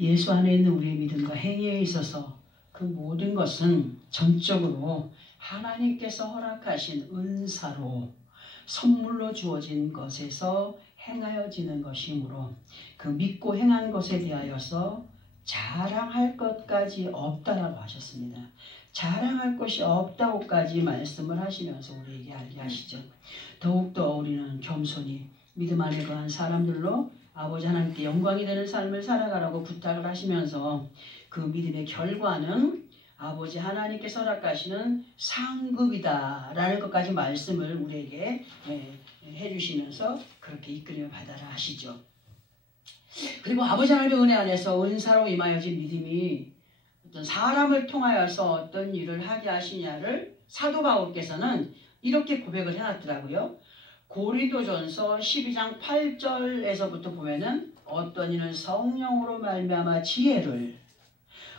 예수 안에 있는 우리의 믿음과 행위에 있어서 그 모든 것은 전적으로 하나님께서 허락하신 은사로 선물로 주어진 것에서 행하여지는 것이므로 그 믿고 행한 것에 대하여서 자랑할 것까지 없다라고 하셨습니다. 자랑할 것이 없다고까지 말씀을 하시면서 우리에게 알게 하시죠. 더욱더 우리는 겸손히 믿음 안에 거한 사람들로 아버지 하나님께 영광이 되는 삶을 살아가라고 부탁을 하시면서 그 믿음의 결과는 아버지 하나님께서 허락하시는 상급이다 라는 것까지 말씀을 우리에게 해주시면서 그렇게 이끌림을 받아라 하시죠. 그리고 아버지 하나님의 은혜 안에서 은사로 임하여진 믿음이 어떤 사람을 통하여서 어떤 일을 하게 하시냐를 사도 바울께서는 이렇게 고백을 해놨더라고요. 고린도전서 12장 8절에서부터 보면은 어떤 이는 성령으로 말미암아 지혜를,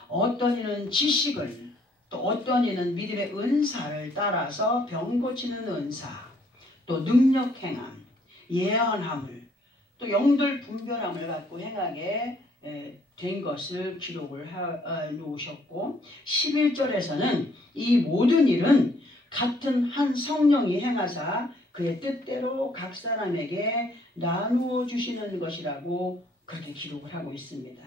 어떤 이는 지식을, 또 어떤 이는 믿음의 은사를 따라서 병 고치는 은사, 또 능력 행함, 예언함을, 또 영들 분별함을 갖고 행하게 된 것을 기록을 놓으셨고 11절에서는 이 모든 일은 같은 한 성령이 행하사 그의 뜻대로 각 사람에게 나누어 주시는 것이라고 그렇게 기록을 하고 있습니다.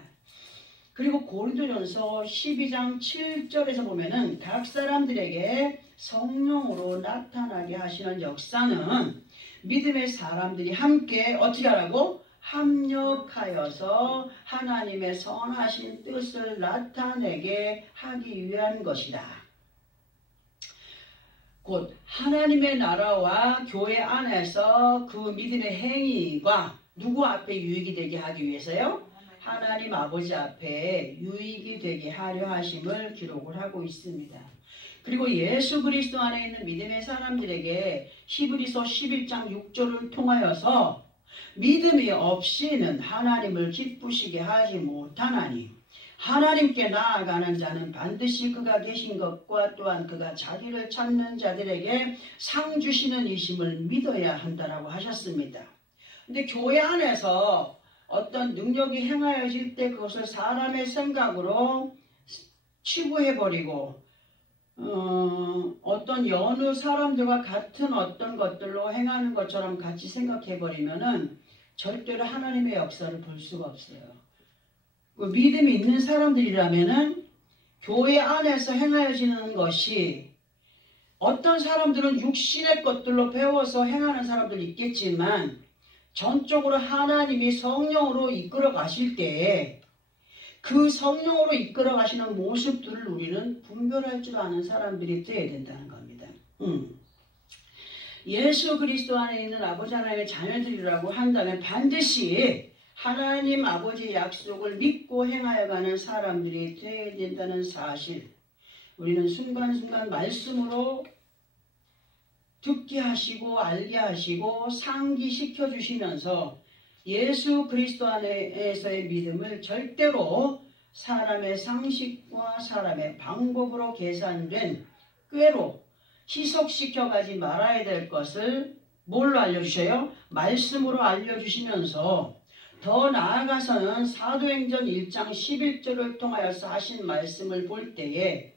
그리고 고린도전서 12장 7절에서 보면은 각 사람들에게 성령으로 나타나게 하시는 역사는 믿음의 사람들이 함께 어떻게 하라고? 합력하여서 하나님의 선하신 뜻을 나타내게 하기 위한 것이다. 곧 하나님의 나라와 교회 안에서 그 믿음의 행위가 누구 앞에 유익이 되게 하기 위해서요? 하나님 아버지 앞에 유익이 되게 하려 하심을 기록을 하고 있습니다. 그리고 예수 그리스도 안에 있는 믿음의 사람들에게 히브리서 11장 6절을 통하여서 믿음이 없이는 하나님을 기쁘시게 하지 못하나니 하나님께 나아가는 자는 반드시 그가 계신 것과 또한 그가 자기를 찾는 자들에게 상 주시는 이심을 믿어야 한다라고 하셨습니다. 근데 교회 안에서 어떤 능력이 행하여질 때 그것을 사람의 생각으로 치부해버리고 어떤 여느 사람들과 같은 어떤 것들로 행하는 것처럼 같이 생각해버리면은 절대로 하나님의 역사를 볼 수가 없어요. 그 믿음이 있는 사람들이라면은 교회 안에서 행하여지는 것이 어떤 사람들은 육신의 것들로 배워서 행하는 사람들이 있겠지만 전적으로 하나님이 성령으로 이끌어 가실 때에 그 성령으로 이끌어 가시는 모습들을 우리는 분별할 줄 아는 사람들이 되어야 된다는 겁니다. 예수 그리스도 안에 있는 아버지 하나님의 자녀들이라고 한다면 반드시 하나님 아버지의 약속을 믿고 행하여가는 사람들이 되어야 된다는 사실, 우리는 순간순간 말씀으로 듣게 하시고 알게 하시고 상기시켜 주시면서 예수 그리스도 안에서의 믿음을 절대로 사람의 상식과 사람의 방법으로 계산된 꾀로 희석시켜 가지 말아야 될 것을 뭘로 알려주셔요? 말씀으로 알려주시면서 더 나아가서는 사도행전 1장 11절을 통하여서 하신 말씀을 볼 때에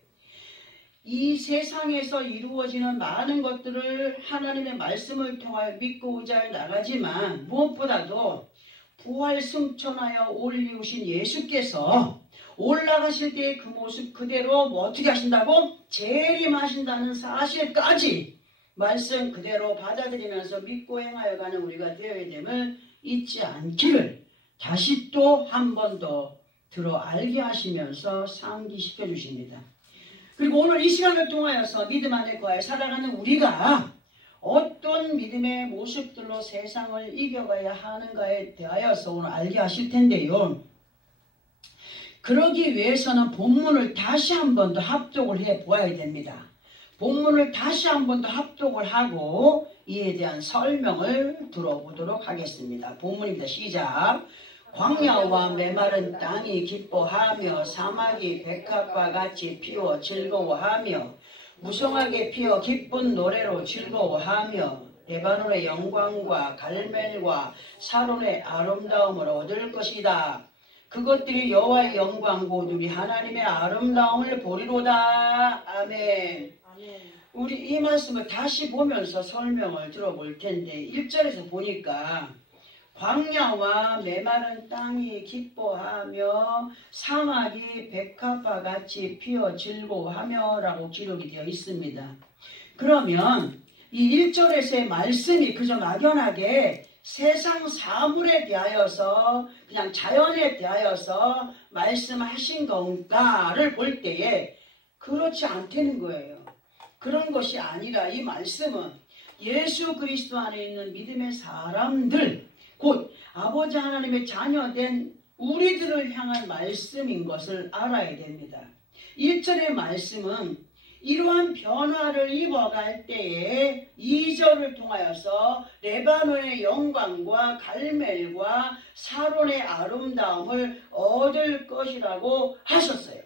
이 세상에서 이루어지는 많은 것들을 하나님의 말씀을 통하여 믿고 의지하여 나가지만 무엇보다도 부활 승천하여 올리우신 예수께서 올라가실 때의 그 모습 그대로 뭐 어떻게 하신다고? 재림하신다는 사실까지 말씀 그대로 받아들이면서 믿고 행하여가는 우리가 되어야 됨을 잊지 않기를 다시 또 한 번 더 들어 알게 하시면서 상기시켜 주십니다. 그리고 오늘 이 시간을 통하여서 믿음 안에 거하여 살아가는 우리가 어떤 믿음의 모습들로 세상을 이겨가야 하는가에 대하여서 오늘 알게 하실 텐데요. 그러기 위해서는 본문을 다시 한 번 더 합독을 해 보아야 됩니다. 본문을 다시 한 번 더 합독을 하고 이에 대한 설명을 들어보도록 하겠습니다. 본문입니다. 시작. 광야와 메마른 땅이 기뻐하며 사막이 백합과 같이 피워 즐거워하며 무성하게 피어 기쁜 노래로 즐거워하며 레바논의 영광과 갈멜과 사론의 아름다움을 얻을 것이다. 그것들이 여호와의 영광 곧 우리 하나님의 아름다움을 보리로다. 아멘. 우리 이 말씀을 다시 보면서 설명을 들어볼 텐데 1절에서 보니까 광야와 메마른 땅이 기뻐하며 사막이 백합화 같이 피어 즐거워하며 라고 기록이 되어 있습니다. 그러면 이 1절에서의 말씀이 그저 막연하게 세상 사물에 대하여서 그냥 자연에 대하여서 말씀하신 건가를 볼 때에 그렇지 않다는 거예요. 그런 것이 아니라 이 말씀은 예수 그리스도 안에 있는 믿음의 사람들 곧 아버지 하나님의 자녀된 우리들을 향한 말씀인 것을 알아야 됩니다. 1절의 말씀은 이러한 변화를 입어갈 때에 2절을 통하여서 레바논의 영광과 갈멜과 사론의 아름다움을 얻을 것이라고 하셨어요.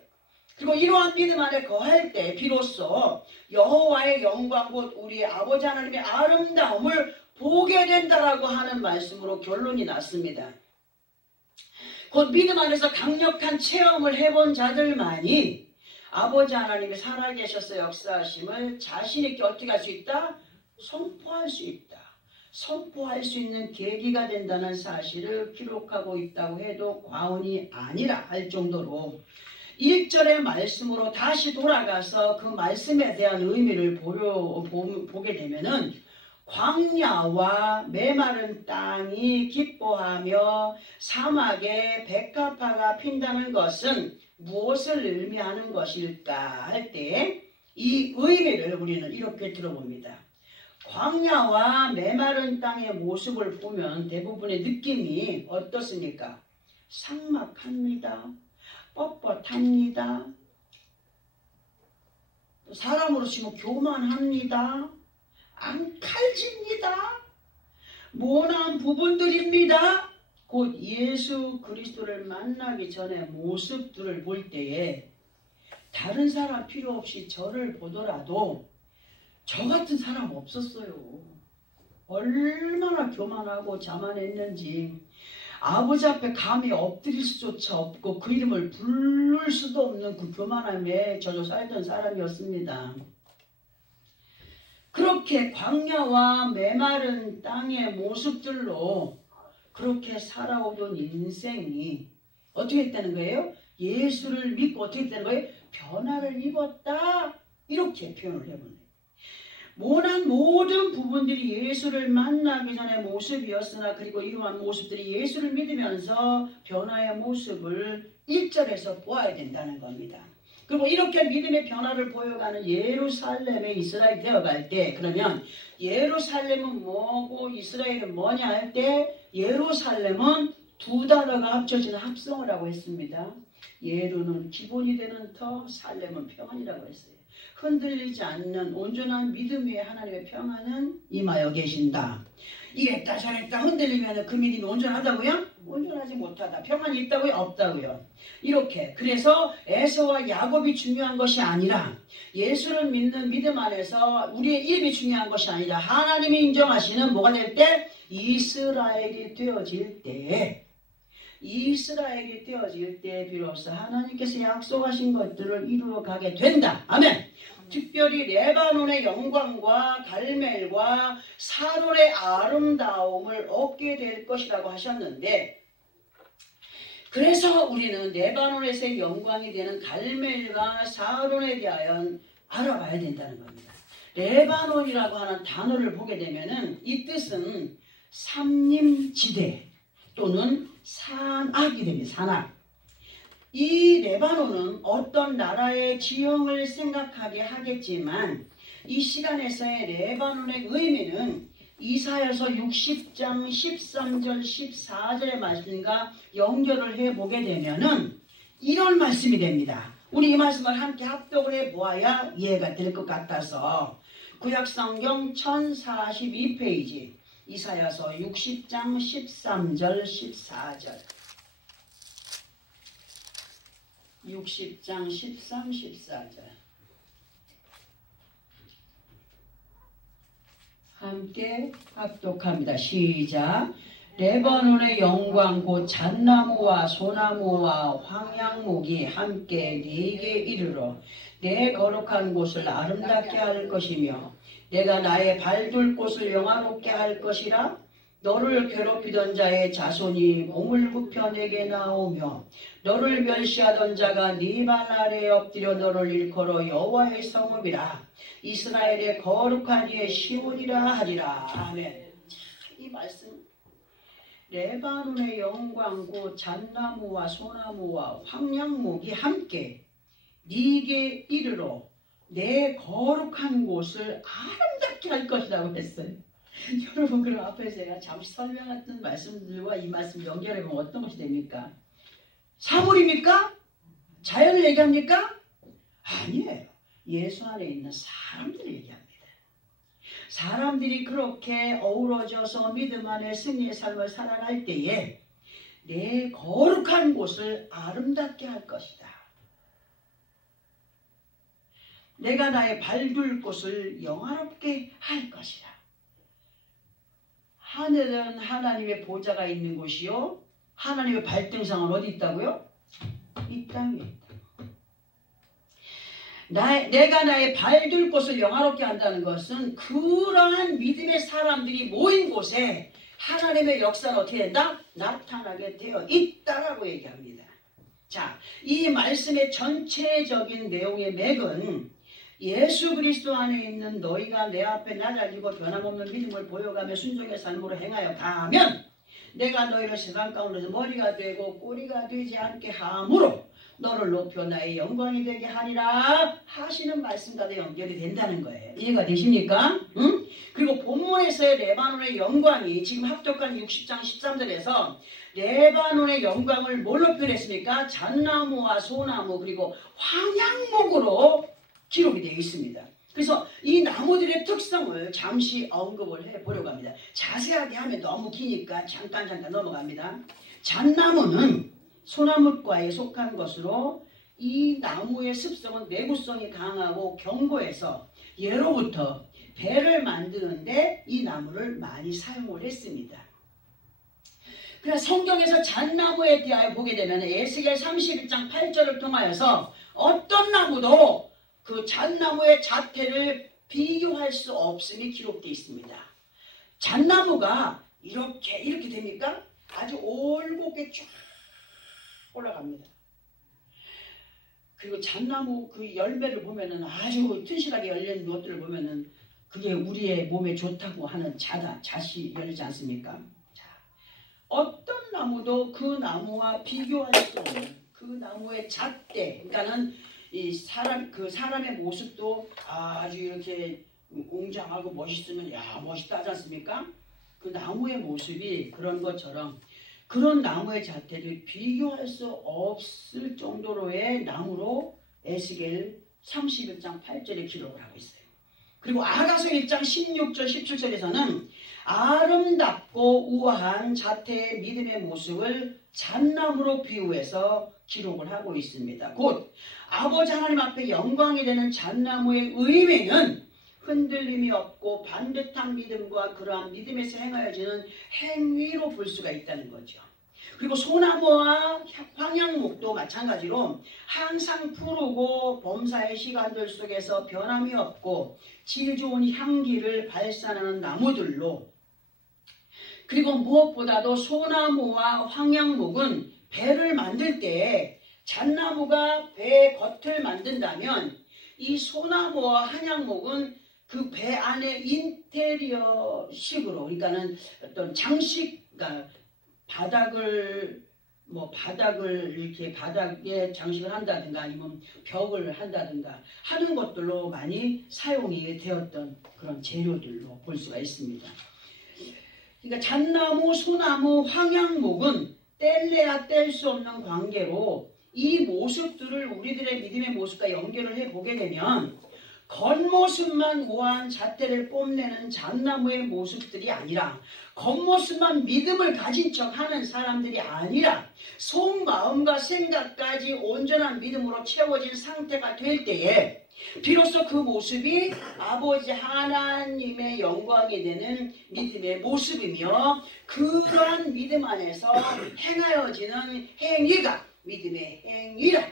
그리고 이러한 믿음 안에 거할 때 비로소 여호와의 영광 곧 우리 아버지 하나님의 아름다움을 보게 된다라고 하는 말씀으로 결론이 났습니다. 곧 믿음 안에서 강력한 체험을 해본 자들만이 아버지 하나님이 살아계셔서 역사하심을 자신 있게 어떻게 할 수 있다? 선포할 수 있다. 선포할 수 있는 계기가 된다는 사실을 기록하고 있다고 해도 과언이 아니라 할 정도로 1절의 말씀으로 다시 돌아가서 그 말씀에 대한 의미를 보게 되면은 광야와 메마른 땅이 기뻐하며 사막에 백합화가 핀다는 것은 무엇을 의미하는 것일까 할 때 이 의미를 우리는 이렇게 들어봅니다. 광야와 메마른 땅의 모습을 보면 대부분의 느낌이 어떻습니까? 삭막합니다. 뻣뻣합니다. 사람으로 치면 교만합니다. 앙칼집니다. 모난 부분들입니다. 곧 예수 그리스도를 만나기 전에 모습들을 볼 때에 다른 사람 필요 없이 저를 보더라도 저 같은 사람 없었어요. 얼마나 교만하고 자만했는지 아버지 앞에 감히 엎드릴 수조차 없고 그 이름을 부를 수도 없는 그 교만함에 저도 살던 사람이었습니다. 그렇게 광야와 메마른 땅의 모습들로 그렇게 살아오던 인생이 어떻게 했다는 거예요? 예수를 믿고 어떻게 했다는 거예요? 변화를 입었다. 이렇게 표현을 해보네요. 모난 모든 부분들이 예수를 만나기 전의 모습이었으나 그리고 이러한 모습들이 예수를 믿으면서 변화의 모습을 1절에서 보아야 된다는 겁니다. 그리고 이렇게 믿음의 변화를 보여가는 예루살렘의 이스라엘이 되어갈 때 그러면 예루살렘은 뭐고 이스라엘은 뭐냐 할 때 예루살렘은 두 단어가 합쳐진 합성을 하고 했습니다. 예루는 기본이 되는 터, 살렘은 평안이라고 했어요. 흔들리지 않는 온전한 믿음 위에 하나님의 평안은 임하여 계신다. 이랬다 저랬다 흔들리면 그 믿음이 온전하다고요? 온전하지 못하다. 평안이 있다고요? 없다고요. 이렇게 그래서 에서와 야곱이 중요한 것이 아니라 예수를 믿는 믿음 안에서 우리의 이름이 중요한 것이 아니라 하나님이 인정하시는 뭐가 될 때? 이스라엘이 되어질 때 이스라엘이 되어질 때 비로소 하나님께서 약속하신 것들을 이루어가게 된다. 아멘. 특별히 레바논의 영광과 갈멜과 사론의 아름다움을 얻게 될 것이라고 하셨는데 그래서 우리는 레바논에서의 영광이 되는 갈멜과 사론에 대하여 알아봐야 된다는 겁니다. 레바논이라고 하는 단어를 보게 되면은 이 뜻은 삼림지대 또는 산악이 됩니다. 산악. 이 레바논은 어떤 나라의 지형을 생각하게 하겠지만 이 시간에서의 레바논의 의미는 이사야서 60장 13절 14절의 말씀과 연결을 해보게 되면은 이런 말씀이 됩니다. 우리 이 말씀을 함께 합독을 해보아야 이해가 될 것 같아서 구약성경 1042페이지 이사야서 60장 13절 14절 60장 13, 14절 함께 합독합니다. 시작. 레바논의 영광 곧 잣나무와 소나무와 황양목이 함께 네게 이르러 내 거룩한 곳을 아름답게 할 것이며 내가 나의 발둘 곳을 영화롭게 할 것이라. 너를 괴롭히던 자의 자손이 몸을 굽혀 내게 나오며 너를 멸시하던 자가 네 발 아래에 엎드려 너를 일컬어 여호와의 성읍이라 이스라엘의 거룩한 이의 시온이라 하리라. 아멘. 이 말씀, 레바논의 영광 곧 잣나무와 소나무와 황양목이 함께 네게 이르러 내 거룩한 곳을 아름답게 할 것이라고 했어요. 여러분, 그럼 앞에 제가 잠시 설명했던 말씀들과 이 말씀 연결해보면 어떤 것이 됩니까? 사물입니까? 자연을 얘기합니까? 아니에요. 예수 안에 있는 사람들을 얘기합니다. 사람들이 그렇게 어우러져서 믿음 안에 승리의 삶을 살아갈 때에 내 거룩한 곳을 아름답게 할 것이다. 내가 나의 발둘 곳을 영화롭게 할 것이라. 하늘은 하나님의 보좌가 있는 곳이요 하나님의 발등상은 어디 있다고요? 이 땅에 있다. 내가 나의 발둘 곳을 영화롭게 한다는 것은 그러한 믿음의 사람들이 모인 곳에 하나님의 역사는 어떻게 된다? 나타나게 되어 있다라고 얘기합니다. 자, 이 말씀의 전체적인 내용의 맥은 예수 그리스도 안에 있는 너희가 내 앞에 낮아지고 변함없는 믿음을 보여가며 순종의 삶으로 행하여 가면 내가 너희를 세상 가운데서 머리가 되고 꼬리가 되지 않게 함으로 너를 높여 나의 영광이 되게 하리라 하시는 말씀과도 연결이 된다는 거예요. 이해가 되십니까? 응? 그리고 본문에서의 레바논의 영광이 지금 합독한 60장 13절에서 레바논의 영광을 뭘로 표현했습니까? 잣나무와 소나무 그리고 황양목으로 기록이 되어 있습니다. 그래서 이 나무들의 특성을 잠시 언급을 해보려고 합니다. 자세하게 하면 너무 기니까 잠깐 넘어갑니다. 잣나무는 소나무과에 속한 것으로 이 나무의 습성은 내구성이 강하고 견고해서 예로부터 배를 만드는데 이 나무를 많이 사용을 했습니다. 그래서 성경에서 잣나무에 대하여 보게 되면 에스겔 31장 8절을 통하여서 어떤 나무도 그 잣나무의 자태를 비교할 수 없음이 기록되어 있습니다. 잣나무가 이렇게 됩니까? 아주 올곧게 쫙 올라갑니다. 그리고 잣나무 그 열매를 보면은 아주 튼실하게 열린 것들을 보면은 그게 우리의 몸에 좋다고 하는 잣이 열리지 않습니까? 자, 어떤 나무도 그 나무와 비교할 수 없는 그 나무의 잣대, 그러니까는 이 사람의 모습도 아주 이렇게 웅장하고 멋있으면 야 멋있다 하지 않습니까? 그 나무의 모습이 그런 것처럼 그런 나무의 자태를 비교할 수 없을 정도로의 나무로 에스겔 31장 8절에 기록을 하고 있어요. 그리고 아가서 1장 16절 17절에서는 아름답고 우아한 자태의 믿음의 모습을 잣나무로 비유해서 기록을 하고 있습니다. 곧 아버지 하나님 앞에 영광이 되는 잣나무의 의미는 흔들림이 없고 반듯한 믿음과 그러한 믿음에서 행하여지는 행위로 볼 수가 있다는 거죠. 그리고 소나무와 황양목도 마찬가지로 항상 푸르고 범사의 시간들 속에서 변함이 없고 질 좋은 향기를 발산하는 나무들로, 그리고 무엇보다도 소나무와 황양목은 배를 만들 때 잣나무가 배 겉을 만든다면 이 소나무와 황양목은 그 배 안에 인테리어식으로, 그러니까는 어떤 장식, 그러니까 바닥을 이렇게 바닥에 장식을 한다든가 아니면 벽을 한다든가 하는 것들로 많이 사용이 되었던 그런 재료들로 볼 수가 있습니다. 그러니까 잣나무, 소나무, 황양목은 뗄래야 뗄 수 없는 관계로 이 모습들을 우리들의 믿음의 모습과 연결을 해보게 되면 겉모습만 우아한 잣대를 뽐내는 잣나무의 모습들이 아니라 겉모습만 믿음을 가진 척하는 사람들이 아니라 속마음과 생각까지 온전한 믿음으로 채워진 상태가 될 때에 비로소 그 모습이 아버지 하나님의 영광이 되는 믿음의 모습이며 그러한 믿음 안에서 행하여지는 행위가 믿음의 행위라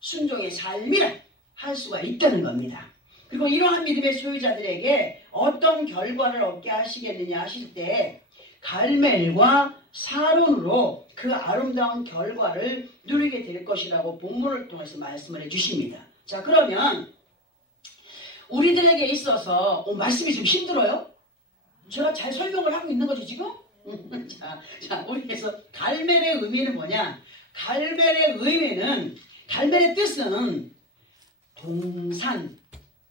순종의 삶이라 할 수가 있다는 겁니다. 그리고 이러한 믿음의 소유자들에게 어떤 결과를 얻게 하시겠느냐 하실 때 갈멜과 사론으로 그 아름다운 결과를 누리게 될 것이라고 본문을 통해서 말씀을 해주십니다. 자, 그러면 우리들에게 있어서 말씀이 좀 힘들어요? 제가 잘 설명을 하고 있는 거죠 지금? 자, 우리에서 갈멜의 의미는 뭐냐? 갈멜의 의미는 갈멜의 뜻은 동산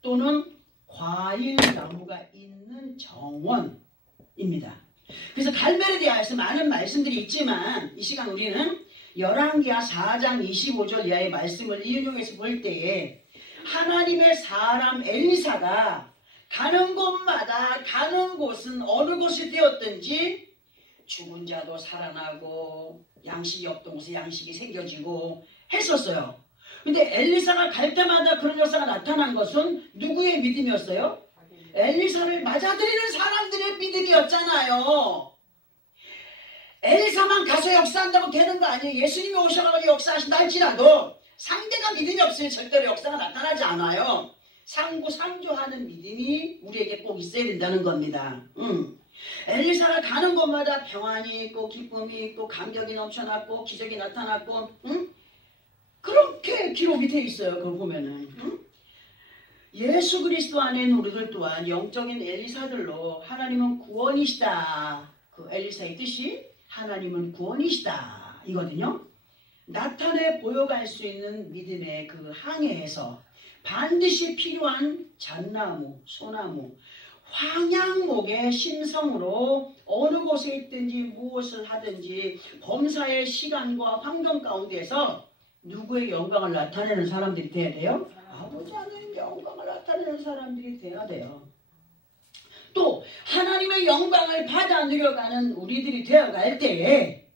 또는 과일나무가 있는 정원입니다. 그래서 갈멜에 대하여서 많은 말씀들이 있지만 이 시간 우리는 열왕기하 4장 25절 이하의 말씀을 인용해서 볼 때에 하나님의 사람 엘리사가 가는 곳마다 가는 곳은 어느 곳이 되었든지 죽은 자도 살아나고 양식이 없던 곳에 양식이 생겨지고 했었어요. 근데 엘리사가 갈 때마다 그런 역사가 나타난 것은 누구의 믿음이었어요? 엘리사를 맞아들이는 사람들의 믿음이었잖아요. 엘리사만 가서 역사한다고 되는 거 아니에요. 예수님이 오셔가지고 역사하신다 할지라도 상대가 믿음이 없으면 절대로 역사가 나타나지 않아요. 상부상조하는 믿음이 우리에게 꼭 있어야 된다는 겁니다. 엘리사가 가는 곳마다 평안이 있고 기쁨이 있고 감격이 넘쳐났고 기적이 나타났고 그렇게 기록이 돼 있어요. 그걸 보면은 예수 그리스도 안에 있는 우리들 또한 영적인 엘리사들로 하나님은 구원이시다. 그 엘리사의 뜻이 하나님은 구원이시다 이거든요. 나타내 보여갈 수 있는 믿음의 그 항해에서 반드시 필요한 잣나무, 소나무, 황양목의 심성으로 어느 곳에 있든지 무엇을 하든지 범사의 시간과 환경 가운데서 누구의 영광을 나타내는 사람들이 돼야 돼요? 아버지 하나님의 영광을 나타내는 사람들이 돼야 돼요. 또 하나님의 영광을 받아 누려가는 우리들이 되어갈 때에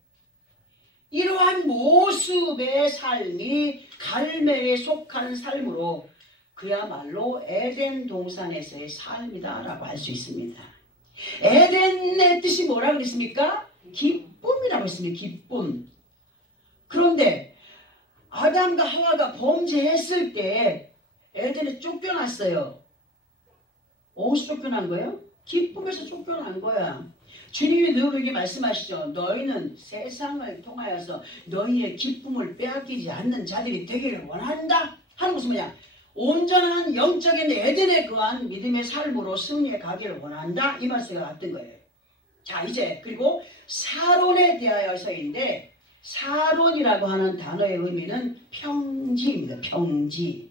이러한 모습의 삶이 갈멜에 속한 삶으로 그야말로 에덴 동산에서의 삶이다 라고 할 수 있습니다. 에덴의 뜻이 뭐라고 그랬습니까? 기쁨이라고 했습니다. 기쁨. 그런데 아담과 하와가 범죄했을 때 에덴에 쫓겨났어요. 어디서 쫓겨난 거예요? 기쁨에서 쫓겨난 거야. 주님이 늘 우리에게 말씀하시죠. 너희는 세상을 통하여서 너희의 기쁨을 빼앗기지 않는 자들이 되기를 원한다 하는 것은 뭐냐? 온전한 영적인 에덴에 거한 믿음의 삶으로 승리해 가기를 원한다 이 말씀이 같은 거예요. 자, 이제 그리고 사론에 대하여서인데 사론이라고 하는 단어의 의미는 평지입니다. 평지.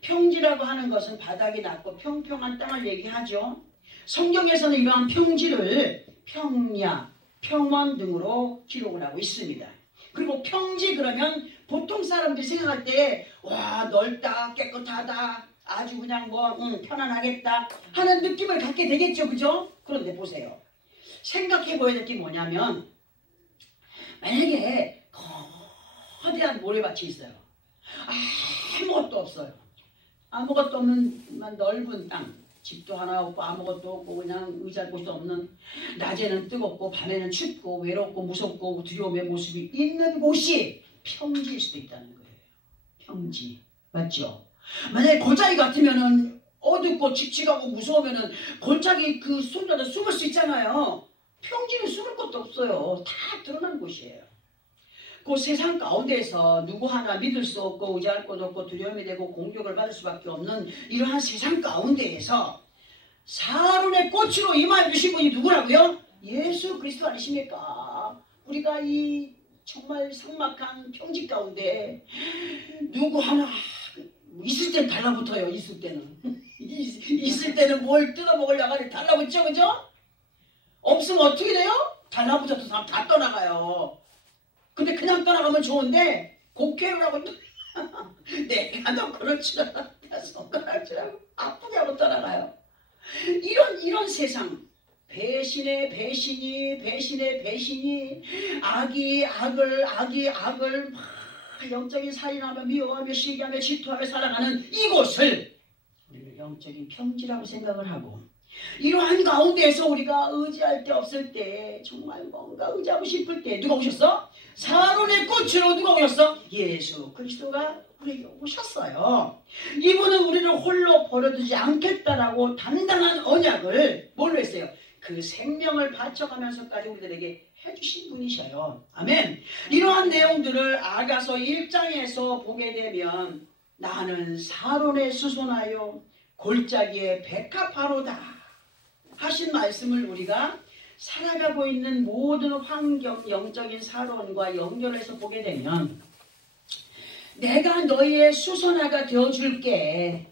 평지라고 하는 것은 바닥이 낮고 평평한 땅을 얘기하죠. 성경에서는 이러한 평지를 평야, 평원 등으로 기록을 하고 있습니다. 그리고 평지 그러면 보통 사람들이 생각할 때 와 넓다 깨끗하다 아주 그냥 뭐 편안하겠다 하는 느낌을 갖게 되겠죠. 그죠? 그런데 보세요. 생각해 보여야 될 게 뭐냐면 만약에 거대한 모래밭이 있어요. 아무것도 없어요. 아무것도 없는 넓은 땅. 집도 하나 없고 아무것도 없고 그냥 의자 곳도 없는 낮에는 뜨겁고 밤에는 춥고 외롭고 무섭고 두려움의 모습이 있는 곳이 평지일 수도 있다는 거예요. 평지. 맞죠? 만약에 골짜기 같으면은 어둡고 칙칙하고 무서우면은 골짜기 그 속에다 숨을 수 있잖아요. 평지는 숨을 것도 없어요. 다 드러난 곳이에요. 그 세상 가운데서 누구 하나 믿을 수 없고 의지할 것 없고 두려움이 되고 공격을 받을 수밖에 없는 이러한 세상 가운데에서 사론의 꽃으로 임하여 주신 분이 누구라고요? 예수 그리스도 아니십니까? 우리가 이 정말 삭막한 평지 가운데 누구 하나 있을 땐 달라붙어요. 있을 때는 있을 때는 뭘 뜯어먹으려고 하니 달라붙죠. 그죠? 없으면 어떻게 돼요? 달라붙어서 사람 다 떠나가요. 근데 그냥 떠나가면 좋은데 곡해를 하고 내가 너 그럴 줄 알았다. 손가락질하고 아프게 하고 떠나가요. 이런 세상, 배신의 배신이 악이 악을 막 영적인 살인하며 미워하며 시기하며 질투하며 살아가는 이곳을 우리는 영적인 평지라고 생각을 하고, 이러한 가운데에서 우리가 의지할 데 없을 때, 정말 뭔가 의지하고 싶을 때 누가 오셨어? 사론의 꽃으로 누가 오셨어? 예수 그리스도가 우리에게 오셨어요. 이분은 우리를 홀로 버려두지 않겠다라고 단단한 언약을 뭘로 했어요? 그 생명을 바쳐가면서까지 우리들에게 해주신 분이셔요. 아멘. 이러한 내용들을 아가서 1장에서 보게 되면 나는 사론에 수선하여 골짜기에 백합화로다 하신 말씀을 우리가 살아가고 있는 모든 환경, 영적인 사론과 연결해서 보게 되면, 내가 너희의 수선화가 되어줄게.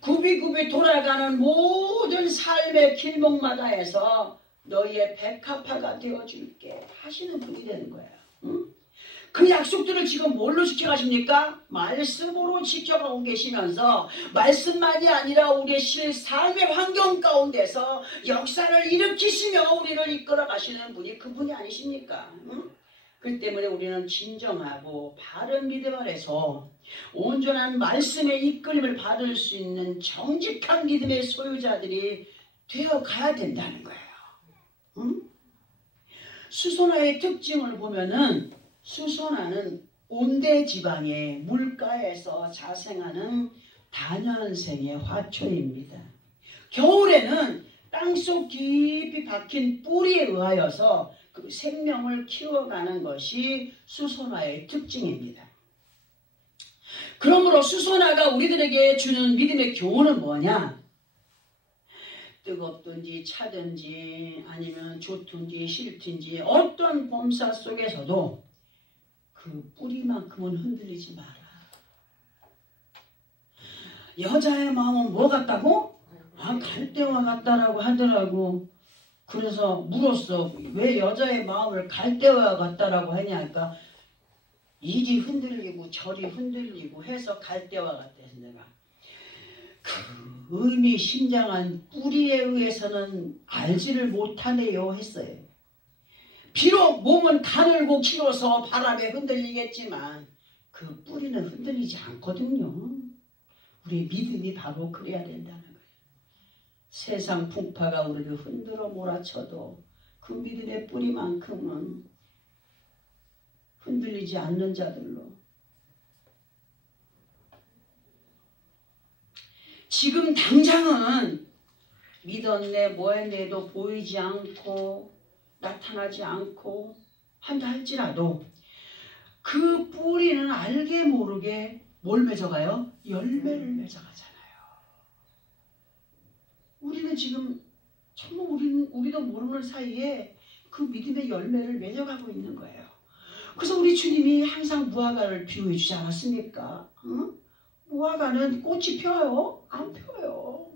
굽이굽이 돌아가는 모든 삶의 길목마다에서 너희의 백합화가 되어줄게 하시는 분이 되는 거예요. 응? 그 약속들을 지금 뭘로 지켜가십니까? 말씀으로 지켜가고 계시면서, 말씀만이 아니라 우리의 삶의 환경 가운데서 역사를 일으키시며 우리를 이끌어 가시는 분이 그분이 아니십니까? 응? 그 때문에 우리는 진정하고 바른 믿음 아래서 온전한 말씀의 이끌림을 받을 수 있는 정직한 믿음의 소유자들이 되어가야 된다는 거예요. 응? 수선화의 특징을 보면은, 수선화는 온대 지방의 물가에서 자생하는 다년생의 화초입니다. 겨울에는 땅속 깊이 박힌 뿌리에 의하여서 그 생명을 키워가는 것이 수선화의 특징입니다. 그러므로 수선화가 우리들에게 주는 믿음의 교훈은 뭐냐? 뜨겁든지 차든지 아니면 좋든지 싫든지 어떤 범사 속에서도 그 뿌리만큼은 흔들리지 마라. 여자의 마음은 뭐 같다고? 갈대와 같다라고 하더라고. 그래서 물었어. 왜 여자의 마음을 갈대와 같다라고 하냐니까, 이리 흔들리고 저리 흔들리고 해서 갈대와 같다 해서 내가 그 의미심장한 뿌리에 의해서는 알지를 못하네요 했어요. 비록 몸은 가늘고 길어서 바람에 흔들리겠지만 그 뿌리는 흔들리지 않거든요. 우리 믿음이 바로 그래야 된다는 거예요. 세상 풍파가 우리를 흔들어 몰아쳐도 그 믿음의 뿌리만큼은 흔들리지 않는 자들로, 지금 당장은 믿었네 뭐했네도 보이지 않고 나타나지 않고 한다 할지라도 그 뿌리는 알게 모르게 뭘 맺어가요? 열매를 맺어가잖아요. 우리는 지금 정말 우리도 모르는 사이에 그 믿음의 열매를 맺어가고 있는 거예요. 그래서 우리 주님이 항상 무화과를 비유해 주지 않았습니까? 응? 무화과는 꽃이 펴요? 안 펴요.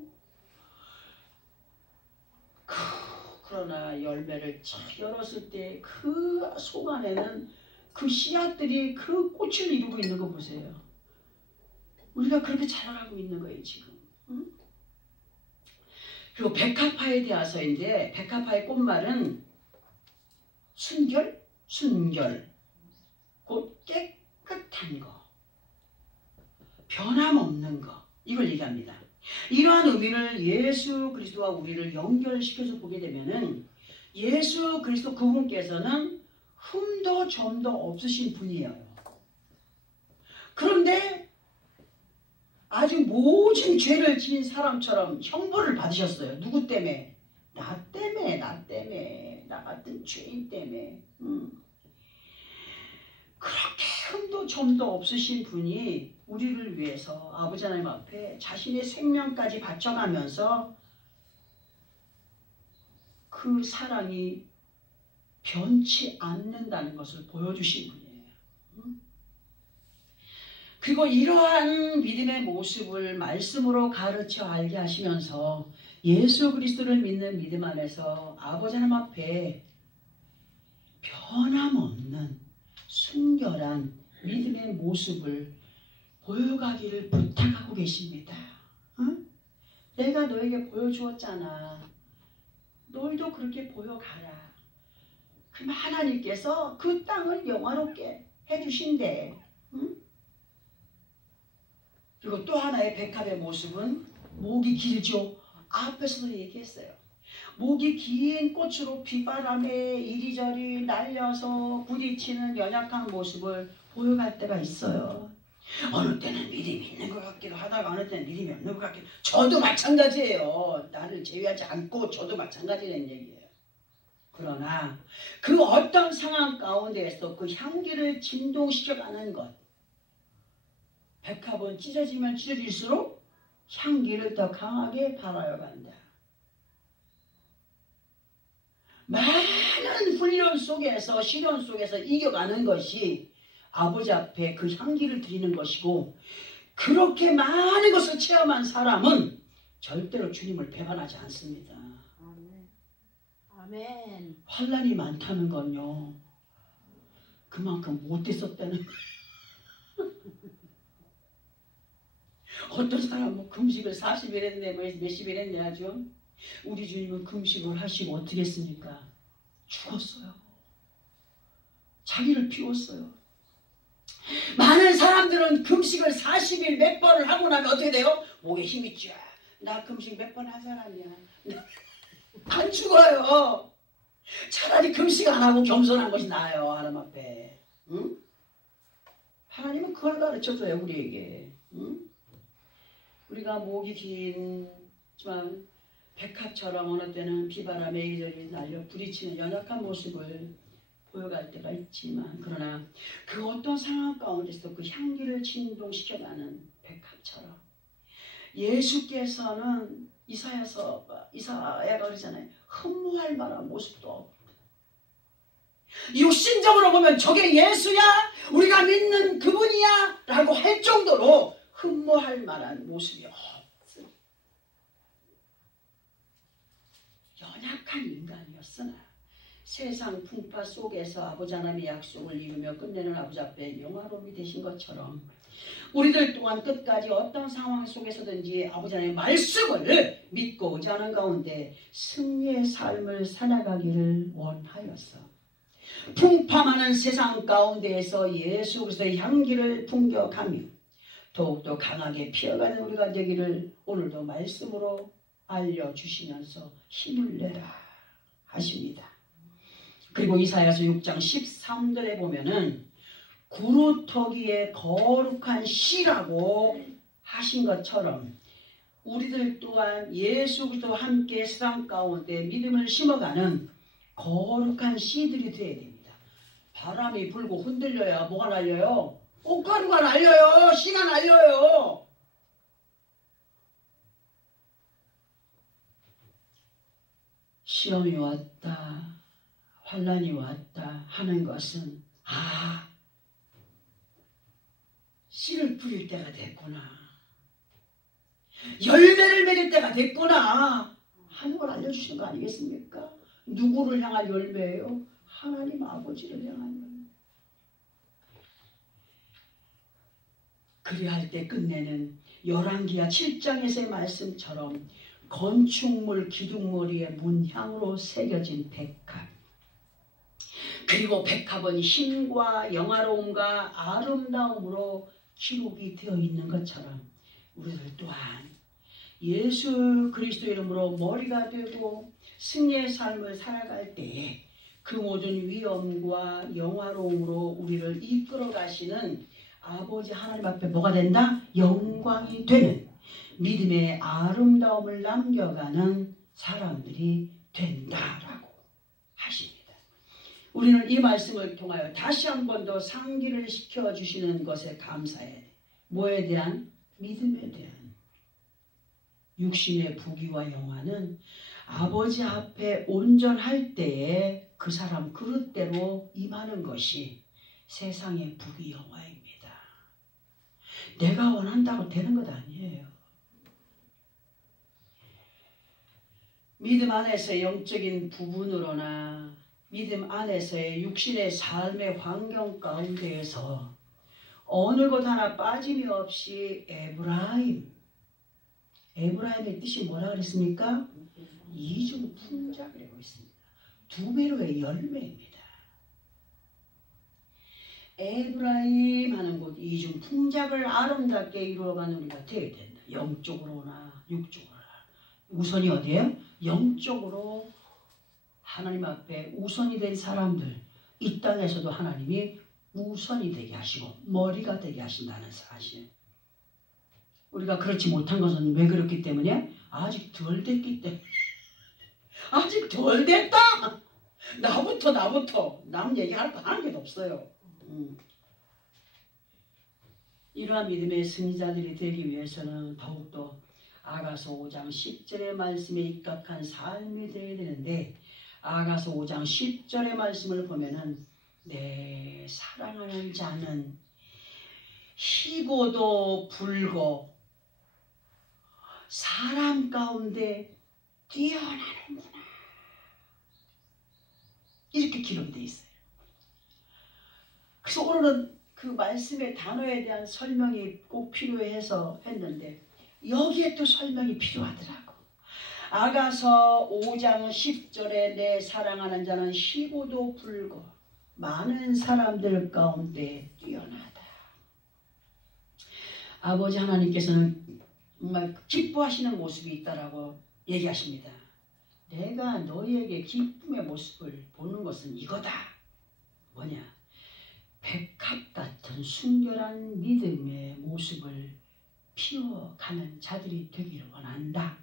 그러나 열매를 착 열었을 때 그 속 안에는 그 씨앗들이 그 꽃을 이루고 있는 거 보세요. 우리가 그렇게 자라가고 있는 거예요 지금. 응? 그리고 백합화에 대해서인데, 백합화의 꽃말은 순결, 곧 깨끗한 거, 변함없는 거, 이걸 얘기합니다. 이러한 의미를 예수 그리스도와 우리를 연결시켜서 보게 되면은, 예수 그리스도 그분께서는 흠도 점도 없으신 분이에요. 그런데 아주 모진 죄를 지은 사람처럼 형벌을 받으셨어요. 누구 때문에? 나 때문에. 나 같은 죄인 때문에. 그렇게 흠도 점도 없으신 분이 우리를 위해서 아버지 하나님 앞에 자신의 생명까지 바쳐가면서 그 사랑이 변치 않는다는 것을 보여주신 분이에요. 그리고 이러한 믿음의 모습을 말씀으로 가르쳐 알게 하시면서 예수 그리스도를 믿는 믿음 안에서 아버지 하나님 앞에 변함없는 순결한 믿음의 모습을 보여가기를 부탁하고 계십니다. 응? 내가 너에게 보여주었잖아. 너희도 그렇게 보여가라. 그럼 하나님께서 그 땅을 영화롭게 해주신대. 응? 그리고 또 하나의 백합의 모습은 목이 길죠. 앞에서도 얘기했어요. 목이 긴 꽃으로 비바람에 이리저리 날려서 부딪히는 연약한 모습을 보여갈 때가 있어요. 어느 때는 믿음이 있는 것 같기도 하다가 어느 때는 믿음이 없는 것 같기도. 저도 마찬가지예요. 나를 제외하지 않고 저도 마찬가지라는 얘기예요. 그러나 그 어떤 상황 가운데에서 그 향기를 진동시켜가는 것, 백합은 찢어지면 찢어질수록 향기를 더 강하게 발하여 간다. 많은 훈련 속에서 시련 속에서 이겨가는 것이 아버지 앞에 그 향기를 드리는 것이고, 그렇게 많은 것을 체험한 사람은 절대로 주님을 배반하지 않습니다. 아멘. 환난이 많다는 건요, 그만큼 못했었다는 거예요. 어떤 사람은 금식을 40일 했네, 몇십 일 했네 하죠. 우리 주님은 금식을 하시고 어떻게 했습니까? 죽었어요. 자기를 비웠어요. 많은 사람들은 금식을 40일 몇 번을 하고 나면 어떻게 돼요? 목에 힘이 쫙. 나 금식 몇 번 한 사람이야. 안 죽어요. 차라리 금식 안 하고 겸손한 것이 나아요. 하나님 앞에. 응? 하나님은 그걸 가르쳐줘요, 우리에게. 응? 우리가 목이 길지만 백합처럼 어느 때는 비바람에 이리저리 날려 부딪히는 연약한 모습을 보여갈 때가 있지만, 그러나 그 어떤 상황 가운데서 그 향기를 진동시켜가는 백합처럼 예수께서는 이사야가 그러잖아요. 흠모할 만한 모습도 없다. 육신적으로 보면 저게 예수야? 우리가 믿는 그분이야? 라고 할 정도로 흠모할 만한 모습이 없어요. 연약한 인간이었으나 세상 풍파 속에서 아버지 하나님의 약속을 이루며 끝내는 아버지 앞에 영화로움이 되신 것처럼 우리들 또한 끝까지 어떤 상황 속에서든지 아버지 하나님의 말씀을 믿고 의지하는 가운데 승리의 삶을 살아가기를 원하였어. 풍파 많은 세상 가운데에서 예수 그리스도의 향기를 풍겨가며 더욱더 강하게 피어가는 우리가 되기를 오늘도 말씀으로 알려주시면서 힘을 내라 하십니다. 그리고 이사야서 6장 13절에 보면은 구루터기의 거룩한 씨라고 하신 것처럼 우리들 또한 예수 그리스도와 함께 세상 가운데 믿음을 심어가는 거룩한 씨들이 되어야 됩니다. 바람이 불고 흔들려야 뭐가 날려요? 꽃가루가 날려요. 씨가 날려요. 시험이 왔다, 환난이 왔다 하는 것은 씨를 뿌릴 때가 됐구나, 열매를 맺을 때가 됐구나 하는 걸 알려주시는 거 아니겠습니까? 누구를 향한 열매예요? 하나님 아버지를 향한 열매. 그리할 때 끝내는 열왕기하 7장에서의 말씀처럼 건축물 기둥머리에 문향으로 새겨진 백합, 그리고 백합은 힘과 영화로움과 아름다움으로 기록이 되어 있는 것처럼 우리들 또한 예수 그리스도 이름으로 머리가 되고 승리의 삶을 살아갈 때에 그 모든 위엄과 영화로움으로 우리를 이끌어 가시는 아버지 하나님 앞에 뭐가 된다? 영광이 되는 믿음의 아름다움을 남겨가는 사람들이 된다라고 하십니다. 우리는 이 말씀을 통하여 다시 한 번 더 상기를 시켜주시는 것에 감사해야 돼. 뭐에 대한? 믿음에 대한. 육신의 부귀와 영화는 아버지 앞에 온전할 때에 그 사람 그릇대로 임하는 것이 세상의 부귀 영화입니다. 내가 원한다고 되는 것 아니에요. 믿음 안에서의 영적인 부분으로나 믿음 안에서의 육신의 삶의 환경 가운데에서 어느 것 하나 빠짐이 없이 에브라임의 뜻이 뭐라 그랬습니까? 이중풍작이라고 했습니다. 두 배로의 열매입니다. 에브라임 하는 곳 이중풍작을 아름답게 이루어가는 우리가 되어야 된다. 영적으로나 육적으로나. 우선이 어디예요? 영적으로 하나님 앞에 우선이 된 사람들, 이 땅에서도 하나님이 우선이 되게 하시고 머리가 되게 하신다는 사실. 우리가 그렇지 못한 것은 왜 그렇기 때문에? 아직 덜 됐기 때문에. 아직 덜 됐다. 나부터 남 얘기할 거 하는 게 없어요. 이러한 믿음의 승리자들이 되기 위해서는 더욱더 아가서 5장 10절의 말씀에 입각한 삶이 되어야 되는데, 아가서 5장 10절의 말씀을 보면은 내 사랑하는 자는 희고도 불고 사람 가운데 뛰어나는구나, 이렇게 기록이 되어 있어요. 그래서 오늘은 그 말씀의 단어에 대한 설명이 꼭 필요해서 했는데 여기에 또 설명이 필요하더라고. 아가서 5장 10절에 내 사랑하는 자는 희고도 불고 많은 사람들 가운데 뛰어나다. 아버지 하나님께서는 정말 기뻐하시는 모습이 있다라고 얘기하십니다. 내가 너희에게 기쁨의 모습을 보는 것은 이거다. 뭐냐? 백합 같은 순결한 믿음의 모습을 피워가는 자들이 되기를 원한다.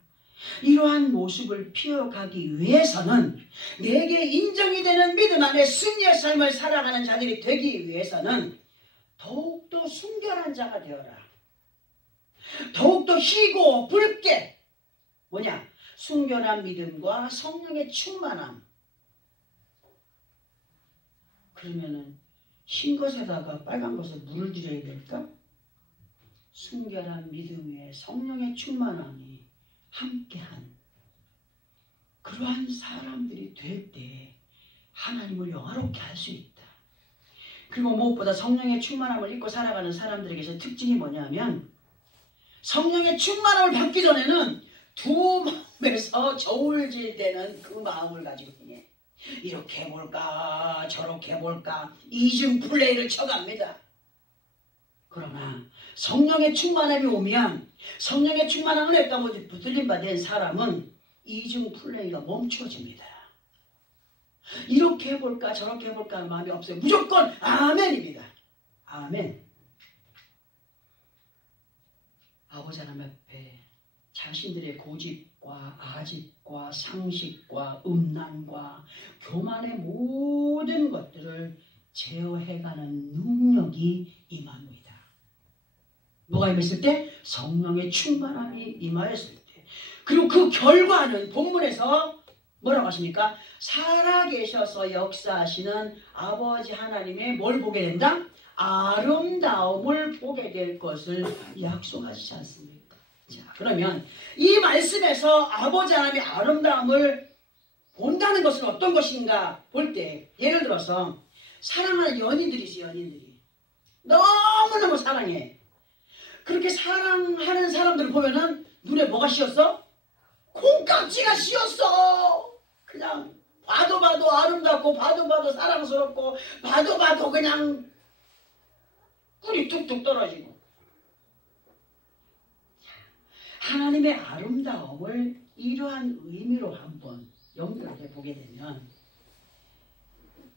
이러한 모습을 피워가기 위해서는, 내게 인정이 되는 믿음 안에 승리의 삶을 살아가는 자들이 되기 위해서는 더욱더 순결한 자가 되어라. 더욱더 희고 붉게, 뭐냐? 순결한 믿음과 성령의 충만함. 그러면은 흰 것에다가 빨간 것에 물을 들여야 될까? 순결한 믿음에 성령의 충만함이 함께한 그러한 사람들이 될 때 하나님을 영화롭게 할 수 있다. 그리고 무엇보다 성령의 충만함을 입고 살아가는 사람들에게서 특징이 뭐냐면, 성령의 충만함을 받기 전에는 두 마음에서 저울질되는 그 마음을 가지고 행해. 이렇게 해볼까 저렇게 해볼까 이중 플레이를 쳐갑니다. 그러나 성령의 충만함이 오면, 성령의 충만함을 했다고 붙들림 받은 사람은 이중 플레이가 멈춰집니다. 이렇게 해볼까 저렇게 해볼까 하는 마음이 없어요. 무조건 아멘입니다. 아멘. 아버지 하나님 앞에 자신들의 고집과 아집과 상식과 음란과 교만의 모든 것들을 제어해가는 능력이 임합니다. 뭐가 임했을 때? 성령의 충만함이 임하였을 때. 그리고 그 결과는 본문에서 뭐라고 하십니까? 살아계셔서 역사하시는 아버지 하나님의 뭘 보게 된다? 아름다움을 보게 될 것을 약속하시지 않습니까? 자, 그러면 이 말씀에서 아버지 하나님의 아름다움을 본다는 것은 어떤 것인가 볼 때, 예를 들어서 사랑하는 연인들이지. 연인들이 너무너무 사랑해. 그렇게 사랑하는 사람들을 보면은 눈에 뭐가 씌었어? 콩깍지가 씌었어. 그냥 봐도 아름답고 봐도 사랑스럽고 봐도 그냥 꿀이 툭툭 떨어지고. 하나님의 아름다움을 이러한 의미로 한번 연결해 보게 되면,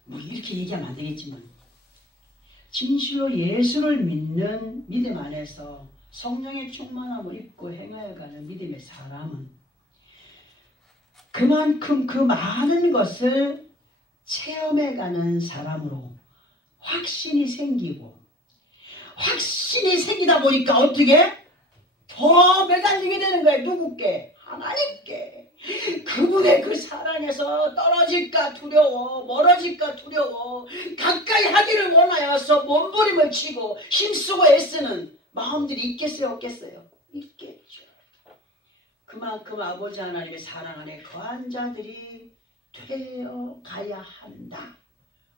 뭐 이렇게 얘기하면 안 되겠지만, 진실로 예수를 믿는 믿음 안에서 성령의 충만함을 입고 행하여가는 믿음의 사람은 그만큼 그 많은 것을 체험해가는 사람으로 확신이 생기고, 확신이 생기다 보니까 어떻게? 더 매달리게 되는 거예요. 누구께? 하나님께. 그분의 그 사랑에서 떨어질까 두려워, 멀어질까 두려워, 가까이 하기를 원하여서 몸부림을 치고 힘쓰고 애쓰는 마음들이 있겠어요, 없겠어요? 있겠죠. 그만큼 아버지 하나님의 사랑 안에 거한 자들이 되어 가야 한다.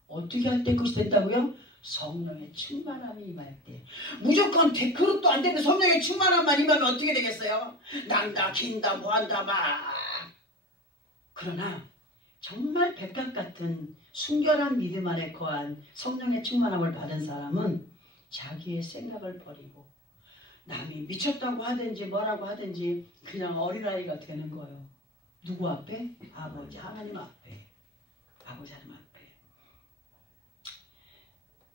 어떻게 할 때 그것이 된다고요? 성령의 충만함이 임할 때 무조건 그릇도 안 되는 성령의 충만함만 임하면 어떻게 되겠어요? 난다 긴다 뭐한다 막. 그러나 정말 백합 같은 순결한 믿음 안에 거한 성령의 충만함을 받은 사람은 자기의 생각을 버리고 남이 미쳤다고 하든지 뭐라고 하든지 그냥 어린아이가 되는 거예요. 누구 앞에? 아버지 하나님 앞에. 아버지 하나님 앞에.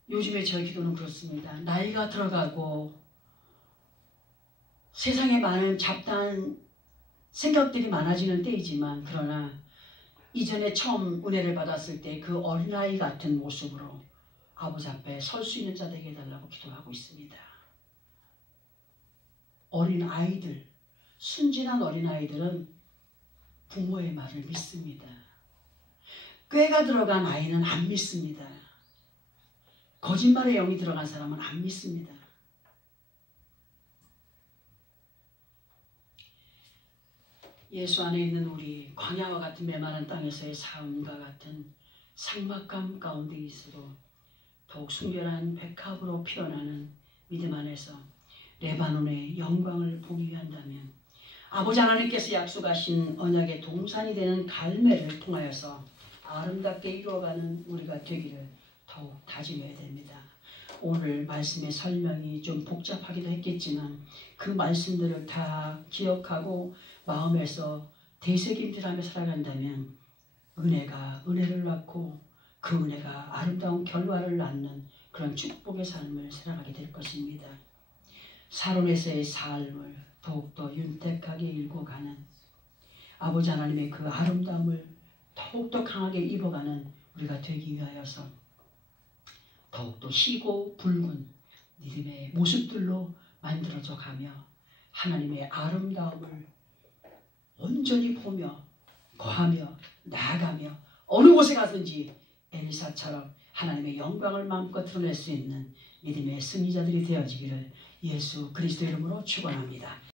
요즘에 저희 기도는 그렇습니다. 나이가 들어가고 세상에 많은 잡다한 생각들이 많아지는 때이지만 그러나 이전에 처음 은혜를 받았을 때 그 어린아이 같은 모습으로 아버지 앞에 설 수 있는 자 되게 해달라고 기도하고 있습니다. 어린아이들, 순진한 어린아이들은 부모의 말을 믿습니다. 꾀가 들어간 아이는 안 믿습니다. 거짓말의 영이 들어간 사람은 안 믿습니다. 예수 안에 있는 우리 광야와 같은 메마른 땅에서의 삶과 같은 삭막감 가운데 있어도 더욱 순결한 백합으로 피어나는 믿음 안에서 레바논의 영광을 보기 위한다면 아버지 하나님께서 약속하신 언약의 동산이 되는 갈매를 통하여서 아름답게 이루어가는 우리가 되기를 더욱 다짐해야 됩니다. 오늘 말씀의 설명이 좀 복잡하기도 했겠지만 그 말씀들을 다 기억하고 마음에서 되새김질하며 살아간다면 은혜가 은혜를 낳고 그 은혜가 아름다운 결과를 낳는 그런 축복의 삶을 살아가게 될 것입니다. 사론에서의 삶을 더욱더 윤택하게 일궈가는 아버지 하나님의 그 아름다움을 더욱더 강하게 입어가는 우리가 되기 위하여서 더욱더 희고 붉은 믿음의 모습들로 만들어져 가며 하나님의 아름다움을 온전히 보며 거하며 나아가며 어느 곳에 가든지 엘리사처럼 하나님의 영광을 마음껏 드러낼 수 있는 믿음의 승리자들이 되어지기를 예수 그리스도 이름으로 축원합니다.